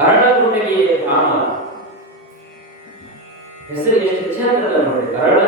ಅರಳಗುಂಡಿಗೆ ಧಾಮ ಹೆಸರು ಎಷ್ಟು ಚಂದ ನೋಡಿ ಅರಳ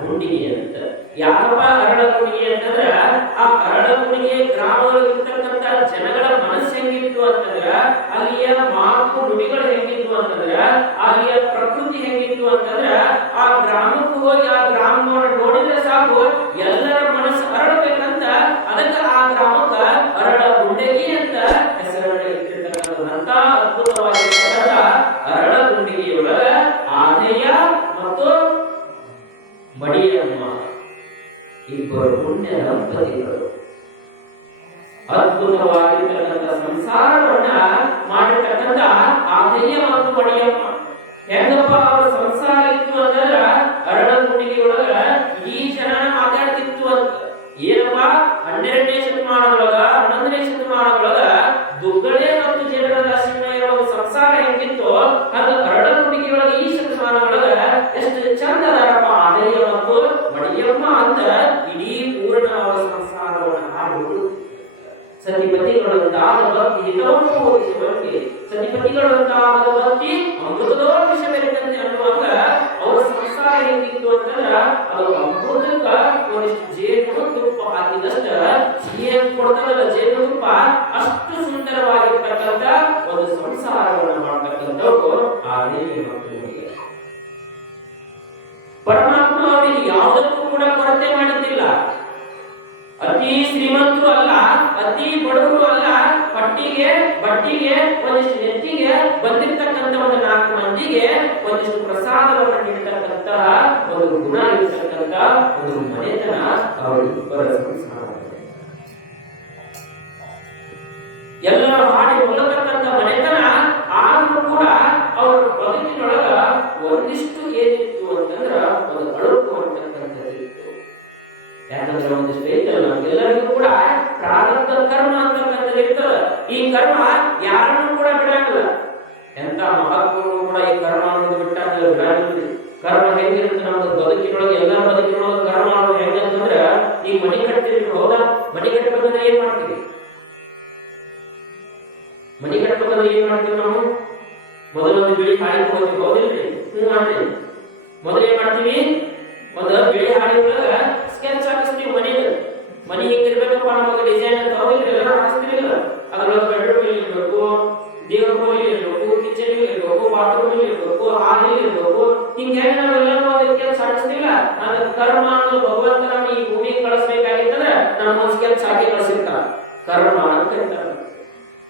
ಗುಂಡಿಗೆ ಅಂತ. ಯಾರಪ್ಪ ಅರಳ ಗುಂಡಿಗೆ ಅಂತಂದ್ರ, ಆ ಅರಳ ಗುಂಡಿಗೆ ಜನಗಳ ಮನಸ್ಸು ಹೆಂಗಿತ್ತು ಅಂತಂದ್ರ ಅಲ್ಲಿಯ ಮಾತು ನುಡಿಗಳು ಹೆಂಗಿತ್ತು ಅಂತಂದ್ರ ಅಲ್ಲಿಯ ಪ್ರಕೃತಿ ಹೆಂಗಿತ್ತು ಅಂತಂದ್ರ ಅದ್ಭುತವಾಗಿರ್ತಕ್ಕಂಥ ಅರಳ ಗುಂಡಿಗೆಯೊಳಗ ಆನೆಯ ಮತ್ತು ಮಡಿಯಮ್ಮ ಇಬ್ಬರು ಪುಣ್ಯ ದಂಪತಿಗಳು. ಅದ್ಭುತವಾಗಿರ್ತಕ್ಕಂಥ ಸಂಸಾರವನ್ನ ಮಾಡಿರ್ತಕ್ಕಂಥ ಆನೆಯ ಮತ್ತು ಮಡಿಯಮ್ಮ. ಹೆಂಗಪ್ಪ ಮಡಿಯಮ್ಮ ಅಂತ ಇಡೀ ಪೂರ್ಣ ಸಂಸಾರವನ್ನು ಹಾಡುವುದು. ಸತಿಪತಿಗಳಂತಾದ ಭಕ್ತಿ ಎಲ್ಲವನ್ನೂ ಓದಿಸುವಂತೆ ಸತಿಪತಿಗಳಂತಾದ ಭಕ್ತಿ ಅಮೃತದೋ ವಿಷವೆಂದಂತೆ ಅನ್ನುವಾಗ ಅವರ ಸಂಸಾರ ಹೇಗಿತ್ತು ಅಂತಂದ್ರ ಅದು ಅಮೃತಕ್ಕ ಒಂದಿಷ್ಟು ಜೇನು ತುಪ್ಪ ಹಾಕಿದಷ್ಟ ಏನ್ ಕೊಡ್ತಾರಲ್ಲ, ಜೇನು ತುಪ್ಪ ಅಷ್ಟು ಸುಂದರವಾಗಿರ್ತಕ್ಕಂಥ ಒಂದು ಸಂಸಾರವನ್ನು ಮಾಡ್ತಕ್ಕಂಥವ್ರು ಆ ದೇವಿ ಮಕ್ಕಳಿಗೆ ಪರಮಾತ್ಮ ಅವರಿಗೆ ಯಾವುದಕ್ಕೂ ಕೂಡ ಕೊರತೆ ಮಾಡುತ್ತಿಲ್ಲ. ಅತಿ ಶ್ರೀಮಂತರು ಅಲ್ಲ, ಅತಿ ಬಡವರು ಅಲ್ಲ, ಪಟ್ಟಿಗೆ ಬಟ್ಟಿಗೆ ಒಂದಿಷ್ಟು ನೆತ್ತಿಗೆ ಬಂದಿರತಕ್ಕಂತ ಒಂದು ನಾಲ್ಕು ಮಂದಿಗೆ ಒಂದಿಷ್ಟು ಪ್ರಸಾದವನ್ನು ನೀಡತಕ್ಕಂತ ಒಂದು ಗುಣ ಇರತಕ್ಕಂತ ಒಂದು ಮನೆತನ ಅವರಿಗೆ ಎಲ್ಲರೂ ಹಾಡಿ ಹೊಲತಕ್ಕಂತ ಮನೆತನ, ಆದರೂ ಕೂಡ ಅವರ ಬದುಕಿನೊಳಗ ಒಂದಿಷ್ಟು ಏನಿತ್ತು ಯಾಕಂದ್ರೆ ಒಂದಿಷ್ಟು ಐತಲ್ಲ ನಮ್ಗೆಲ್ಲರಿಗೂ ಕೂಡ ಪ್ರಾರಂಭದ ಕರ್ಮ ಅಂತಕ್ಕಂಥದ್ದು ಇರ್ತದ ಈ ಕರ್ಮ ಯಾರನ್ನು ಕೂಡ ಬಿಡಂಗಿಲ್ಲ ಎಂತ ಮಹಾತ್ಮರು ಕೂಡ ಈ ಕರ್ಮ ಅನ್ನೋದು ಬಿಟ್ಟಾಗ ಬಿಡಂಗಿಲ್ಲ ಕರ್ಮ ಹೆಂಗಿರುತ್ತೆ ನಮ್ದು? ಬದುಕಿನೊಳಗೆ ಎಲ್ಲ ಬದುಕಿನೊಳಗೆ ಕರ್ಮ ಅನ್ನೋದು ಹೆಂಗಂತಂದ್ರೆ, ಈ ಮಣಿ ಕಟ್ತೀವಿ ಹೌದಾ ಮನಿ ಕಟ್ಟಬೇಕಂದ್ರೆ ಏನ್ ಮಾಡ್ತೀವಿ? ಮನಿ ಕಟ್ಟಬೇಕಂದ್ರೆ ಏನ್ ಮಾಡ್ತೀವಿ ನಾವು? ಮೊದಲೊಂದು ಬಿಳಿ ಹಾಡಿ ಹೋಗ್ತೀವಿ ಹೌದಿಲ್ರಿ ಹ್ಞೂ ಮಾಡ್ತೀವಿ. ಮೊದಲು ಏನ್ ಮಾಡ್ತೀವಿ? ಒಂದು ಬಿಳಿ ಹಾಡಿ ಒಳಗ ಸ್ಕೆಚ್ ಹಾಕಿಸ್ತೀವಿ ಮನಿ ಮನೆ ಹೆಂಗಿರ್ಬೇಕಪ್ಪ ನಮಗೆ ಡಿಸೈನ್ ಅಂತ ಎಲ್ಲ ಹಾಕಿಸ್ತೀವಿಲ್ಲ ಅದ್ರೊಳಗೆ ಬೆಡ್ರೂಮ್ ಇರ್ಬೇಕು, ದೇವ್ರ ಕೋಲಿ ಇರಬೇಕು ಕಿಚನ್ ಇರ್ಬೇಕು ಬಾತ್ರೂಮ್ ಇರಬೇಕು ಹಾಲ್ ಇರ್ಬೇಕು. ಹಿಂಗೆ ಒಂದು ಅದಕ್ಕೆ ಸಾಧಿಸ್ತಿಲ್ಲ ಅದ ಕರ್ಮ ಅನ್ನೋ ಭಗವಂತ ನಾನು ಈ ಭೂಮಿಗೆ ಕಳಿಸ್ಬೇಕಾಗಿತ್ತಂದ್ರೆ ನಮ್ಮ ಒಂದು ಕೆಲಸ ಹಾಕಿ ಕಳಿಸಿರ್ತಾರ. ಕರ್ಮ ಅಂತ ಹೇಳ್ತಾರೆ.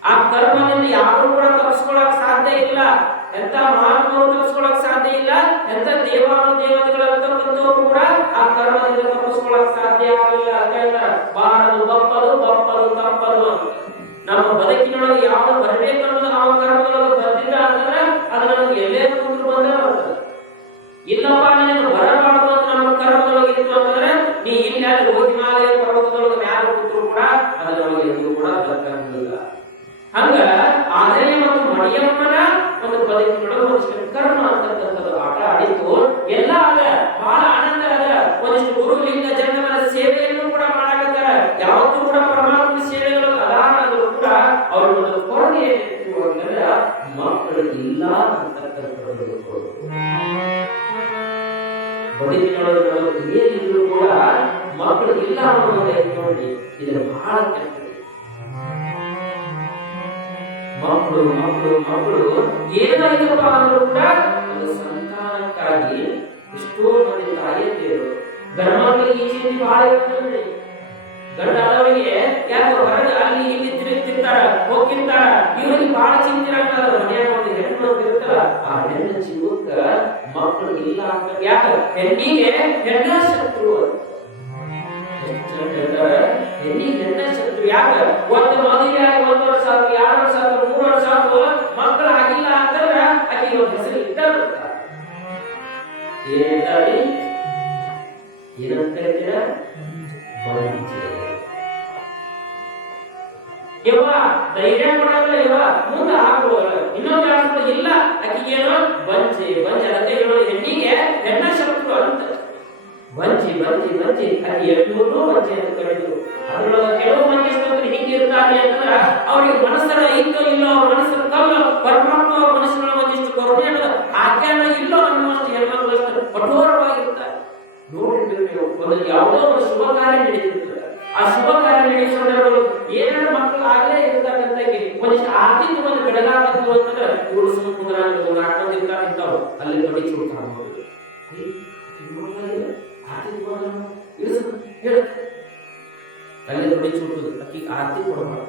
ಆ ಕರ್ಮದಿಂದ ಯಾರು ಕೂಡ ತಪ್ಪಿಸ್ಕೊಳಕ್ ಸಾಧ್ಯ ಇಲ್ಲ. ಎಂತ ಮಹಾತ್ಮರು ತಪ್ಪಿಸ್ಕೊಳಕ್ ಸಾಧ್ಯ ಇಲ್ಲ, ಎಂತ ದೇವಾನು ದೇವತೆಗಳಂತಕ್ಕಂಥವ್ರು ಕೂಡ ಆ ಕರ್ಮದಿಂದ ತಪ್ಪಿಸ್ಕೊಳಕ್ ಸಾಧ್ಯ ಆಗಲಿಲ್ಲ ಅಂತ ಬಾರದು, ಬಪ್ಪದು ಬಪ್ಪದು, ತಪ್ಪದು ನಮ್ಮ ಬದುಕಿನೊಳಗೆ ಯಾವ್ದು ಬರಬೇಕು ನಾವು ಕರ್ಮದೊಳಗೆ ಬಂದಿಲ್ಲ ಅಂತಂದ್ರೆ ಅದು ನಮ್ಗೆ ಎಲ್ಲೇ ಕೂತು ಬಂದ್ರೆ ಬರ್ತದೆ ಇಲ್ಲಪ್ಪ, ನಿನಗೆ ಬರಬಾರದು ಅಂತ ನಮ್ಮ ಕರ್ಮದೊಳಗೆ ಇತ್ತು ಅಂತಂದ್ರೆ ನೀ ಇಲ್ಲಿ ಅಲ್ಲಿ ಹೋಗಿ ಮಾಲೆ ಪರ್ವತದೊಳಗೆ ಮ್ಯಾಲ ಕೂಡ ಅದರೊಳಗೆ ಎಂದೂ ಕೂಡ ಬರ್ತಂಗಿಲ್ಲ ಹಂಗ ಆದರೆ ಮತ್ತು ಮಡಿಯಮ್ಮನ ಒಂದು ಒಂದಿಷ್ಟು ಕರ್ಮ ಅಂತಕ್ಕಂಥದ್ದು ಆಟ ಆಡಿತ್ತು ಎಲ್ಲ ಅದ, ಬಹಳ ಆನಂದ ಅದ. ಒಂದಿಷ್ಟು ಗುರುಲಿಂಗ ಜನರ ಸೇವೆಯನ್ನು ಕೂಡ ಮಾಡಾಕತ್ತಾರ. ಯಾವತ್ತೂ ಕೂಡ ಪರಮಾತ್ಮ ಸೇವೆಗಳು ಅದಾದರೂ ಕೂಡ ಅವ್ರ ಒಂದು ಕೊರತೆ ಏನಿತ್ತು ಅಂತಂದ್ರೆ ಮಕ್ಕಳು ಇಲ್ಲ ಅಂತಕ್ಕಂಥದ್ದು ಬದುಕಿನೊಳಗೆ ಏನಿದ್ರು ಕೂಡ ಮಕ್ಕಳು ಇಲ್ಲ ಅನ್ನೋದೇ ನೋಡಿ ಇದು ಬಹಳ ಮಕ್ಕಳು ಮಕ್ಕಳು ಮಕ್ಕಳು ಏನಾಯ್ತಪ್ಪ ಅಂದ್ರೂ ಕೂಡ ಸಂತಾನಕ್ಕಾಗಿ ಎಷ್ಟೋ ಮಂದಿ ತಾಯಿಯಂದಿರು ಧರ್ಮಗಳಿಗೆ ಈ ಚಿಂತೆ ಬಹಳ ಇರ್ತದೆ ಗಂಡ ಆದವರಿಗೆ ಯಾಕೋ ಹೊರಗೆ ಅಲ್ಲಿ ಇಲ್ಲಿ ತಿರುಗ್ತಿರ್ತಾರ ಹೋಗ್ತಿರ್ತಾರ ಇವರಿಗೆ ಬಹಳ ಚಿಂತೆ ಆಗ್ತದ ಮನೆಯಾಗ ಒಂದು ಹೆಣ್ಣು ಇರ್ತಾರ ಆ ಹೆಣ್ಣು ಜೀವಕ್ಕ ಮಕ್ಕಳು ಇಲ್ಲ ಅಂತ ಯಾಕ? ಹೆಣ್ಣಿಗೆ ಹೆಣ್ಣ ಶತ್ರು ಹೆಣ್ಣಿಗೆ ಹೆಣ್ಣ ಶತ್ರು? ಯಾಕ? ಒಂದು ಮದುವೆ ಆಗಿ ಒಂದು ವರ್ಷ ಆಯ್ತು ಎರಡು ವರ್ಷ ಆಯ್ತು ಮೂರು ವರ್ಷ ಆಯ್ತು ಮಕ್ಕಳು ಏನಂತ ಯವ್ವ, ಧೈರ್ಯ ಕೊಡಲ್ಲ ಯವ್ವ. ಮುಂದೆ ಹಾಕುವ ಇನ್ನೊಂದು ಹೇಳ್ತಾರೆ ಇಲ್ಲ, ಆಕಿಗೇನು ಬಂಜೆ ಬಂಜೆ. ಅದಕ್ಕೆ ಹೇಳೋ ಹೆಣ್ಣಿಗೆ ಹೆಣ್ಣ ಶತ್ರು ಅಂತ. ಬಂಚಿ ಬಂಚಿ ಬಂಚಿ ಅಲ್ಲಿ ಎಲ್ಲರೂ ಬಂಚಿ ಅಂತ ಕರೆದ್ರು ಅದರೊಳಗೆ ಕೆಲವು ಮಂದಿ ಸ್ತೋತ್ರಿ ಹಿಂಗಿರ್ತಾರೆ ಅಂತಂದ್ರೆ ಅವರಿಗೆ ಮನಸ್ಸರ ಇತ್ತೋ ಇಲ್ಲೋ ಅವ್ರ ಮನಸ್ಸರ ಕಲ್ಲ ಪರಮಾತ್ಮ ಅವ್ರ ಮನಸ್ಸಿನ ಒಂದಿಷ್ಟು ಕರುಣೆ ಅನ್ನೋದು ಆಖ್ಯಾನ ಇಲ್ಲೋ ಅನ್ನುವಷ್ಟು ಹೆಣ್ಮಕ್ಳು ಕಠೋರವಾಗಿರ್ತಾರೆ. ನೋಡಿದ್ರೆ ಒಂದು ಯಾವುದೋ ಒಂದು ಶುಭ ಕಾರ್ಯ ನಡೆಯುತ್ತೆ ಆ ಶುಭ ಕಾರ್ಯ ನಡೆಯುವ ಸಂದರ್ಭಗಳು ಏನಾದ್ರು ಮಕ್ಕಳು ಆಗಲೇ ಇರ್ತಕ್ಕಂಥ ಒಂದಿಷ್ಟು ಆರ್ಥಿಕ ಒಂದು ಅಂತಂದ್ರೆ ಇವರು ಸುಮ್ಮನೆ ಒಂದು ಆಟೋದಿಂದ ಇಂಥವ್ರು ಅಲ್ಲಿ ನೋಡಿ ಚೂಡ್ತಾರೆ ಅಲ್ಲಿ ನೋಡಿ ಚೂಡುದು ಅಕ್ಕಿ ಆರತಿ ಕೊಡಬಾರ್ದು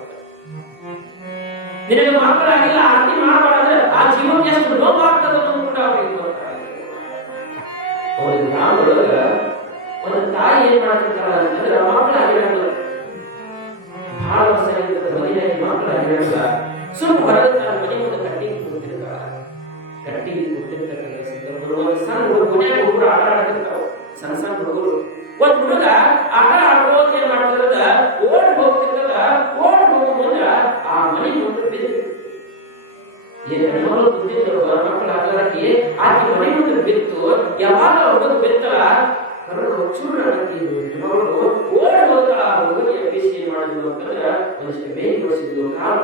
ನಿನಗೆ ಮಕ್ಕಳಾಗಿಲ್ಲ ಆರತಿ ಮಾಡಬಾರ್ದ್ರೆ ಆ ಜೀವಕ್ಕೆ ಎಷ್ಟು ನೋವಾಗ್ತದೆ ಅನ್ನೋದು ಕೂಡ ಅವ್ರಿಗೆ ಗೊತ್ತಾಗಲ್ಲ. ಒಂದು ಗ್ರಾಮದೊಳಗ ಒಂದು ತಾಯಿ ಏನ್ ಮಾಡ್ತಿರ್ತಾಳ ಅಂತಂದ್ರೆ ಮಕ್ಕಳಾಗಿರಲ್ಲ ಬಹಳ ವರ್ಷ ಆಗಿರ್ತದೆ ಮನೆಯಾಗಿ ಮಕ್ಕಳಾಗಿರಲ್ಲ ಸುಮ್ಮ ಹೊರಗೆ ತನ್ನ ಮನೆ ಮುಂದೆ ಕಟ್ಟಿಗೆ ಕೂತಿರ್ತಾಳ ಕಟ್ಟಿಗೆ ಕೂತಿರ್ತಕ್ಕಂಥ ಸಂದರ್ಭಗಳು ಒಂದು ಸಣ್ಣ ಹುಡುಗ ಮನ್ಯಾಗ ಹುಡುಗರು ಆಟ ಆಡ್ತಿರ್ತಾವ ಸಣ್ಣ ಸಣ್ಣ ಹುಡುಗರು. ಒಂದ್ ಹುಡುಗ ಆಟ ಆಡ್ಕೋತ ಏನ್ ಮಾಡ್ತಿರೋದ? ಓಡ್ ಹೋಗ್ತಿರ್ತದ ಓಡ್ ಹೋಗೋ ಆ ಮನೆ ಮುಂದೆ ಬಿದ್ದು. ಆಕೆ ಮನೆ ಮುಂದೆ ಬಿತ್ತು. ಯಾವಾಗ ಹುಡುಗ ಬಿತ್ತಲ್ಲ? ಕರಡು ಚೂರು ಹೆಣ್ಮಗಳು ಓಡ್ ಹೋಗ್ತಾಳ ಆ ಹುಡುಗನ ಎಬ್ಬಿಸಿ ಒಂದಿಷ್ಟು ಬೇಗ ಹೊಡಿಸಿದ್ಲು ಕಾಲು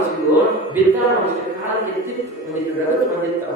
ಬಿತ್ತಾಳ ಕಾಲಕ್ಕೆ ಎತ್ತಿತ್ತು. ಬಂದಿತ್ತು ಆ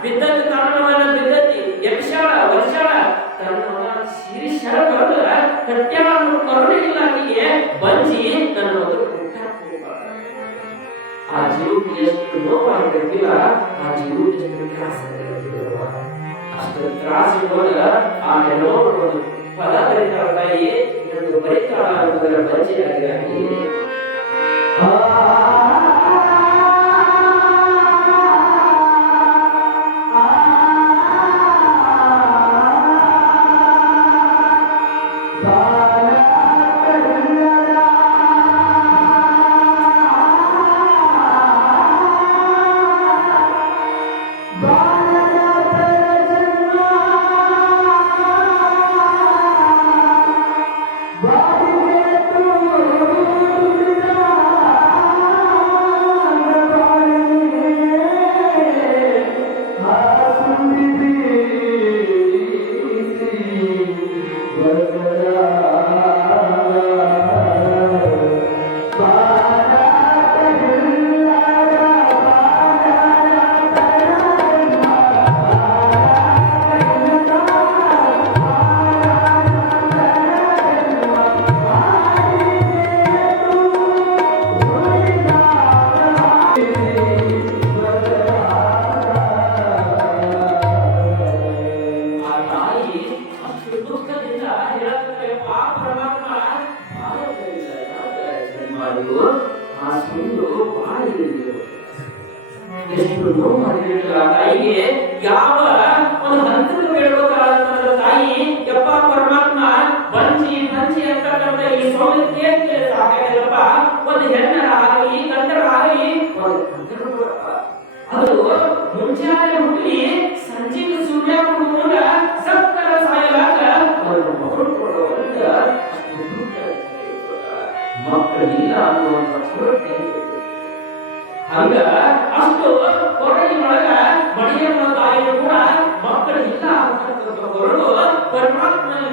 ತನ್ನ ಮಗನ ಬಿದ್ದತಿ ಯಕ್ಷಾಳ ವರ್ಷಾಳ ತನ್ನ ಮಗ ಶಿರೀಷ ಬರಲ್ಲ ಕಟ್ಯಾಳ ಅನ್ನೋ ಕರುಣೆ ಇಲ್ಲ ಬಂಜಿ ನನ್ನ ಆ ಜೀವಕ್ಕೆ ಎಷ್ಟು ನೋವಾಗಿರ್ತಿಲ್ಲ ಆ ಜೀವಕ್ಕೆ ಎಷ್ಟು ತ್ರಾಸ. ಅಷ್ಟು ತ್ರಾಸ ಇರುವಾಗ ಆ ನೋವು ಒಂದು ಪದ ಬರೀತಾಳ ತಾಯಿ ಇದೊಂದು ಬರೀತಾಳ ಅನ್ನೋದರ ಬಂಜಿಯಾಗಿ ಆ ಇಲ್ಲ ಅನ್ನುವಂಥ ಕೊರತೆ ಹಂಗ ಅಷ್ಟು ಕೊರಳಿನೊಳಗ ಮಡಿಯಮ್ಮ ತಾಯಿಯು ಕೂಡ ಮಕ್ಕಳು ಇಲ್ಲ ಅಂತಕ್ಕಂಥ ಕೊರಳು ಪರಮಾತ್ಮನ